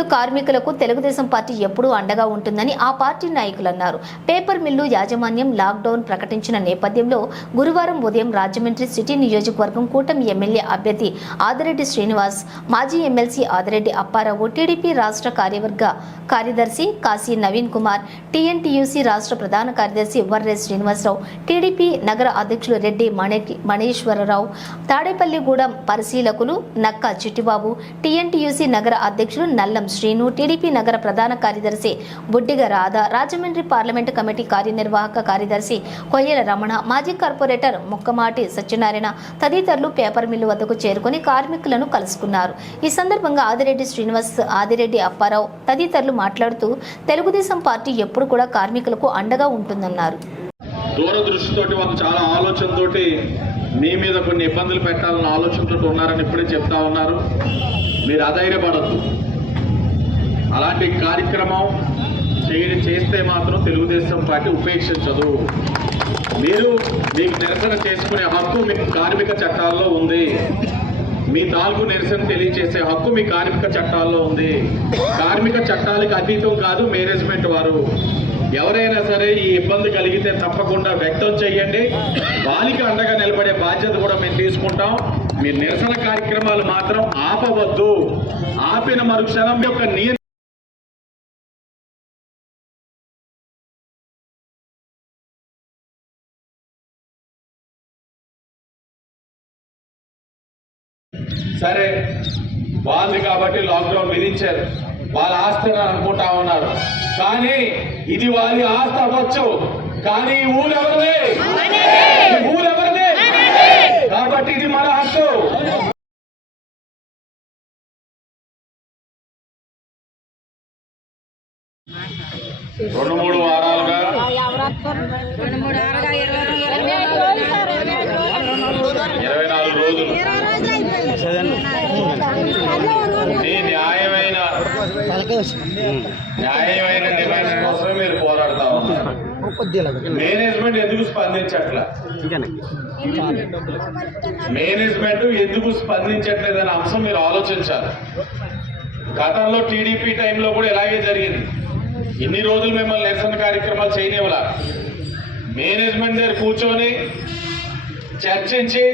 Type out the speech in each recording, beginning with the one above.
ప్రజలు కార్మికులకు తెలుగుదేశం పార్టీ ఎప్పుడూ అండగా ఉంటుందని ఆ పార్టీ నాయకులు అన్నారు. పేపర్ మిల్లు యాజమాన్యం లాక్డౌన్ ప్రకటించిన నేపథ్యంలో గురువారం ఉదయం రాజమండ్రి సిటీ నియోజకవర్గం కూటమి ఎమ్మెల్యే అభ్యర్థి ఆదిరెడ్డి శ్రీనివాస్ మాజీ ఎమ్మెల్సీ ఆదిరెడ్డి అప్పారావు టీడీపీ రాష్ట్ర కార్యవర్గ కార్యదర్శి కాశీ నవీన్ కుమార్ టీఎన్టీయూసీ రాష్ట్ర ప్రధాన కార్యదర్శి వర్రె శ్రీనివాసరావు టీడీపీ నగర అధ్యక్షులు రెడ్డి మణేశ్వరరావు తాడేపల్లిగూడెం పరిశీలకులు నక్క చిట్టిబాబు టీఎన్టీయూసీ నగర అధ్యక్షులు నల్లం శ్రీను టీడీపీ నగర ప్రధాన కార్యదర్శి బుడ్డిగ రాధ రాజమండ్రి పార్లమెంటు కమిటీ కార్యనిర్వాహక కార్యదర్శి కొయ్యల రమణ మాజీ కార్పొరేటర్ ముక్కమాటి సత్యనారాయణ తదితరులు పేపర్ మిల్లు వద్దకు చేరుకొని కార్మికులను కలుసుకున్నారు. ఈ సందర్భంగా ఆదిరెడ్డి శ్రీనివాస్ ఆదిరెడ్డి అప్పారావు తదితరులు మాట్లాడుతూ తెలుగుదేశం పార్టీ ఎప్పుడు కూడా కార్మికులకు అండగా ఉంటుందన్నారు. దూరదృష్టితోటి వాళ్ళు చాలా ఆలోచనతోటి మీ మీద కొన్ని ఇబ్బందులు పెట్టాలన్న ఆలోచనతో ఉన్నారని ఇప్పుడే చెప్తా ఉన్నారు. మీరు అధైర్యపడద్దు. అలాంటి కార్యక్రమం చేయ చేస్తే మాత్రం తెలుగుదేశం పార్టీ ఉపేక్షించదు. మీరు మీకు నిరసన చేసుకునే హక్కు మీకు కార్మిక చట్టాల్లో ఉంది. మీ తాలూకు నిరసన తెలియజేసే హక్కు మీ కార్మిక చట్టాల్లో ఉంది. కార్మిక చట్టాలకు అతీతం కాదు మేనేజ్మెంట్ వారు. ఎవరైనా సరే ఈ ఇబ్బంది కలిగితే తప్పకుండా వ్యక్తం చేయండి. వాళ్ళకి అండగా నిలబడే బాధ్యత కూడా మేము తీసుకుంటాం. మీ నిరసన కార్యక్రమాలు మాత్రం ఆపవద్దు. ఆపిన మరుక్షణం యొక్క నియంత్రణ సరే వాళ్ళు కాబట్టి లాక్డౌన్ విధించారు. వాళ్ళ ఆస్తి అనుకుంటా ఉన్నారు. కానీ ఇది వాళ్ళ ఆస్తి అవ్వచ్చు. కానీ ఊరెవరిదే ఊరు కాబట్టి ఇది మన హక్కు. రెండు మూడు వారాలుగా ఇరవై న్యాయమైన న్యాయమైన డిమాండ్స్ కోసమే మీరు పోరాడతా మేనేజ్మెంట్ ఎందుకు స్పందించట్లే? మేనేజ్మెంట్ ఎందుకు స్పందించట్లేదనే అంశం మీరు ఆలోచించాలి. గతంలో టీడీపీ టైంలో కూడా ఇలాగే జరిగింది. ఇన్ని రోజులు మిమ్మల్ని నిరసన కార్యక్రమాలు చేయనివ్వలా? మేనేజ్మెంట్ దగ్గర కూర్చొని చర్చించి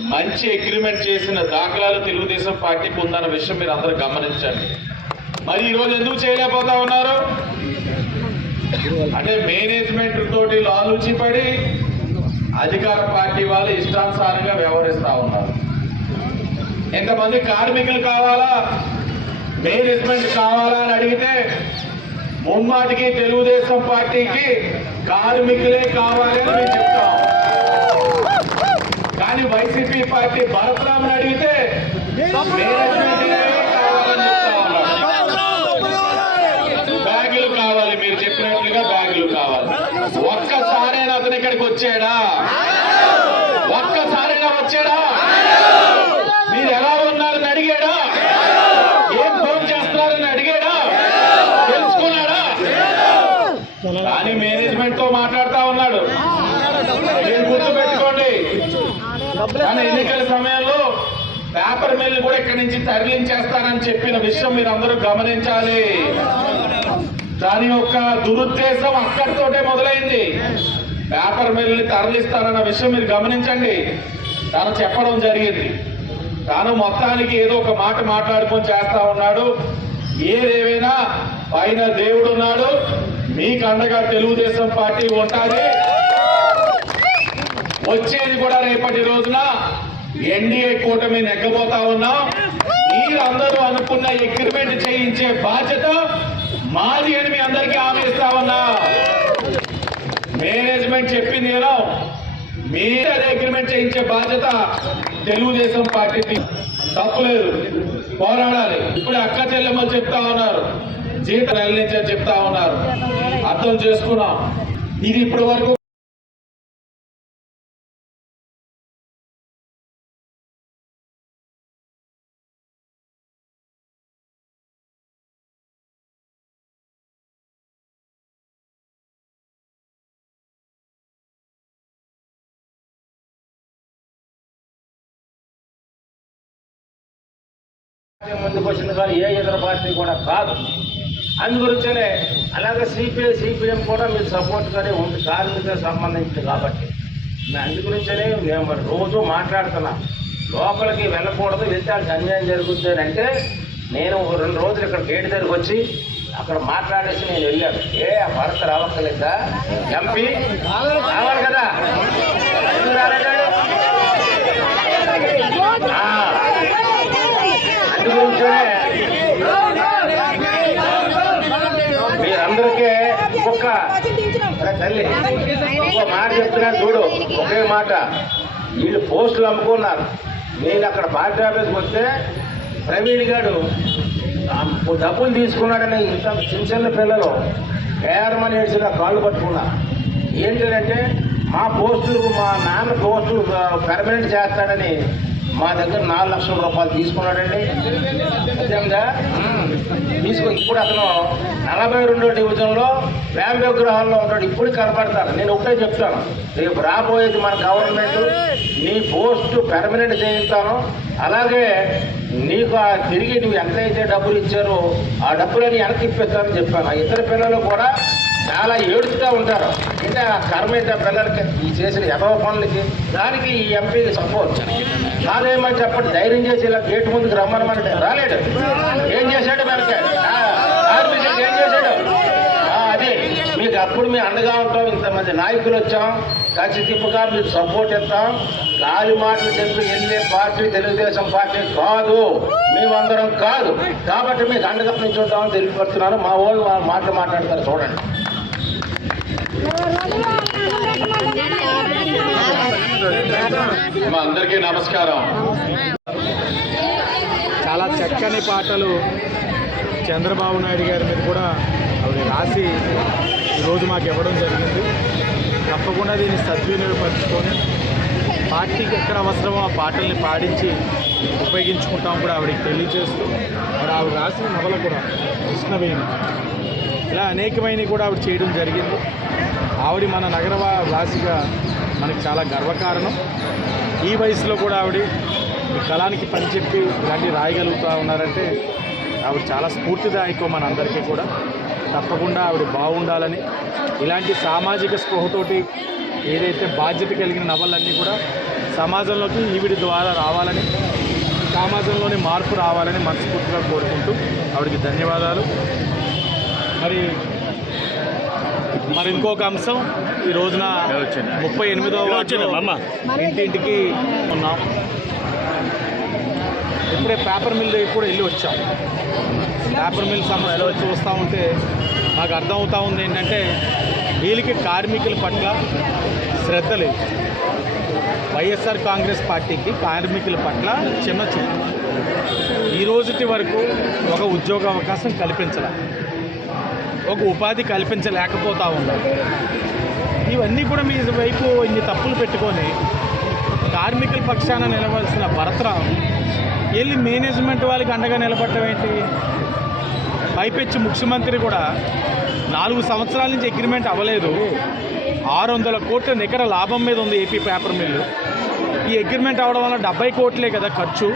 మంచి అగ్రిమెంట్ చేసిన దాఖలాలు తెలుగుదేశం పార్టీకి ఉందన్న విషయం మీరు అందరూ గమనించండి. మరి ఈరోజు ఎందుకు చేయలేకపోతా ఉన్నారు? అంటే మేనేజ్మెంట్ తోటి లాలూచి పడి అధికార పార్టీ వాళ్ళు ఇష్టానుసారంగా వ్యవహరిస్తా ఉన్నారు. ఎంతమంది కార్మికులు కావాలా? మేనేజ్మెంట్ కావాలా అని అడిగితే ముమ్మాటికి తెలుగుదేశం పార్టీకి కార్మికులే కావాలి అని మేము చెప్తాం కానీ వైసీపీ పార్టీ భరతరామని అడిగితే బ్యాగులు కావాలి మీరు చెప్పినట్లుగా బ్యాగులు కావాలి. ఒక్కసారైనా అతను ఇక్కడికి వచ్చాడా? ఒక్కసారైనా వచ్చాడా? మీరు ఎలా ఉన్నారని అడిగాడా? ఏం ఫోన్ చేస్తున్నారని అడిగాడా? తెలుసుకున్నాడా? కానీ మేనేజ్మెంట్తో మాట్లాడుతూ ఉన్నాడు. మీరు గుర్తుపెట్టుకోండి. ఎన్నికల సమయంలో పేపర్ మిల్ కూడా ఇక్కడి నుంచి తరలించేస్తానని చెప్పిన విషయం మీరు అందరూ గమనించాలి. దాని యొక్క దురుద్దేశం అక్కడితోటే మొదలైంది. పేపర్ మిల్ని తరలిస్తారన్న విషయం మీరు గమనించండి. తాను చెప్పడం జరిగింది. తాను మొత్తానికి ఏదో ఒక మాట మాట్లాడుకొని చేస్తా ఉన్నాడు. ఏదేమైనా పైన దేవుడు ఉన్నాడు మీకు అండగా తెలుగుదేశం పార్టీ ఉంటుంది. వచ్చేది కూడా రేపటి రోజున ఎన్డీఏ కూటమి నెగ్గబోతా ఉన్నాం. మీరందరూ అనుకున్న అగ్రిమెంట్ చేయించే బాధ్యత మాది అని మీ అందరికీ హామీ ఇస్తా ఉన్నా. మేనేజ్మెంట్ చెప్పింది నేను మీరు అదే అగ్రిమెంట్ చేయించే బాధ్యత తెలుగుదేశం పార్టీకి. తప్పులేదు పోరాడాలి. ఇప్పుడు అక్క చెల్లెమ్మలు చెప్తా ఉన్నారు. జీతం నెల చెప్తా ఉన్నారు. అర్థం చేసుకున్నాం. ఇది ఇప్పటి వరకు ముందుకు వచ్చింది కానీ ఏ ఇతర పార్టీ కూడా కాదు. అందుగురించనే అలాగే సిపిఐ సిపిఎం కూడా మీకు సపోర్ట్గానే ఉంది కార్మిక సంబంధించింది కాబట్టి. నేను అందుగురించనే మేము మరి రోజు మాట్లాడుతున్నాం. లోపలికి వెళ్ళకూడదు వెళ్తే వాళ్ళకి అన్యాయం జరుగుతుంది అని అంటే నేను ఒక రెండు రోజులు ఇక్కడ గేట్ దగ్గరకు వచ్చి అక్కడ మాట్లాడేసి నేను వెళ్ళాను. ఏ ఆ భరత రావక్కర్లేదా ఎంపీ రావాలి కదా? మీరందరికీ ఒక్క తల్లి ఒక మాట చెప్తున్నాను చూడు ఒకే మాట. వీళ్ళు పోస్టులు అమ్ముకున్నారు. నేను అక్కడ పార్టీ ఆఫీస్కి వస్తే ప్రవీణ్ గారు డబ్బులు తీసుకున్నాడని ఇంత చిన్న చిన్న పిల్లలు పేరమని ఏడ్చిన కాళ్ళు పట్టుకున్నా ఏంటంటే మా పోస్టులు మా నాన్న పోస్టులు పెర్మనెంట్ చేస్తాడని మా దగ్గర నాలుగు లక్షల రూపాయలు తీసుకున్నాడండి. అర్థమైందా తీసుకుని ఇప్పుడు అతను నలభై రెండో డివిజన్లో వ్యామ్ విగ్రహాల్లో ఉంటాడు ఇప్పుడు కనపడతాడు. నేను ఒకటే చెప్తాను. రేపు రాబోయేది మన గవర్నమెంట్ నీ పోస్టు పెర్మనెంట్ చేయిస్తాను. అలాగే నీకు ఆ తిరిగి నువ్వు ఎంతైతే డబ్బులు ఇచ్చారో ఆ డబ్బులని వెనక్కి ఇప్పిస్తానని చెప్పాను. ఆ ఇతర పిల్లలు కూడా చాలా ఏడుస్తూ ఉంటారు. అంటే ఆ కర్మ అయితే పిల్లలకి ఈ చేసిన ఎదవ పనులకి దానికి ఈ ఎంపీకి సపోర్ట్ కాదేమని చెప్పండి ధైర్యం చేసి ఇలా గేట్ ముందుకు రమ్మనమంటే రాలేడు. ఏం చేశాడు మనకి? ఏం చేశాడు? అదే. మీకు అప్పుడు మీ అండగా ఉంటాం ఇంతమంది నాయకులు వచ్చాం. ఖచ్చితంగా మీకు సపోర్ట్ ఇస్తాం గాలి మాటలు చెప్పి వెళ్ళే పార్టీ తెలుగుదేశం పార్టీ కాదు. మేమందరం కాదు. కాబట్టి మీకు అండగా నుంచి ఉంటామని తెలియపడుతున్నాను మా వాళ్ళు మాట మాటలు మాట్లాడతారు. చూడండి. మా అందరికీ నమస్కారం. చాలా చక్కని పాటలు చంద్రబాబు నాయుడు గారి మీద కూడా అవి రాసి ఈరోజు మాకు ఇవ్వడం జరిగింది. తప్పకుండా దీన్ని సద్వినియోగపరుచుకొని పార్టీకి ఎక్కడ అవసరమో ఆ పాటల్ని పాడించి ఉపయోగించుకుంటాం కూడా ఆవిడకి తెలియజేస్తూ మరి ఆవిడ రాసిన నవల కూడా కృష్ణవేణి ఇలా అనేకమైనవి కూడా ఆవిడ చేయడం జరిగింది. ఆవిడ మన నగర వాసిగా మనకి చాలా గర్వకారణం. ఈ వయసులో కూడా ఆవిడ ఈ కళానికి పనిచెప్పి ఇలాంటివి రాయగలుగుతూ ఉన్నారంటే ఆవిడ చాలా స్ఫూర్తిదాయకం మన అందరికీ కూడా. తప్పకుండా ఆవిడ బాగుండాలని ఇలాంటి సామాజిక స్పృహతోటి ఏదైతే బాధ్యత కలిగిన నవలన్నీ కూడా సమాజంలోకి ఈవిడి ద్వారా రావాలని సమాజంలోని మార్పు రావాలని మనస్ఫూర్తిగా కోరుకుంటూ ఆవిడకి ధన్యవాదాలు. మరి మరి ఇంకొక అంశం ఈ రోజున ముప్పై ఎనిమిదవ వార్డులో ఇంటింటికి ఉన్నాం. ఇప్పుడే పేపర్ మిల్ దగ్గర కూడా వెళ్ళి వచ్చాం. పేపర్ మిల్ సమస్యలు వచ్చి వస్తూ ఉంటే మాకు అర్థమవుతా ఉంది ఏంటంటే వీళ్ళకి కార్మికుల పట్ల శ్రద్ధ లేదు. వైఎస్ఆర్ కాంగ్రెస్ పార్టీకి కార్మికుల పట్ల చిన్న చూపు. ఈ రోజుటి వరకు ఒక ఉద్యోగ అవకాశం కల్పించలే. ఒక ఉపాధి కల్పించలేకపోతా ఉన్నారు ఇవన్నీ కూడా మీ వైపు ఇన్ని తప్పులు పెట్టుకొని కార్మికుల పక్షాన నిలవలసిన భరతరాం వెళ్ళి మేనేజ్మెంట్ వాళ్ళకి అండగా నిలబడటం ఏంటి? పైపెచ్చి ముఖ్యమంత్రి కూడా నాలుగు సంవత్సరాల నుంచి అగ్రిమెంట్ అవ్వలేదు. ఆరు వందల కోట్ల నికర లాభం మీద ఉంది ఏపీ పేపర్ మిల్లు. ఈ అగ్రిమెంట్ అవ్వడం వల్ల డెబ్బై కోట్లే కదా ఖర్చు.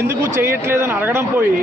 ఎందుకు చేయట్లేదని అడగడం పోయి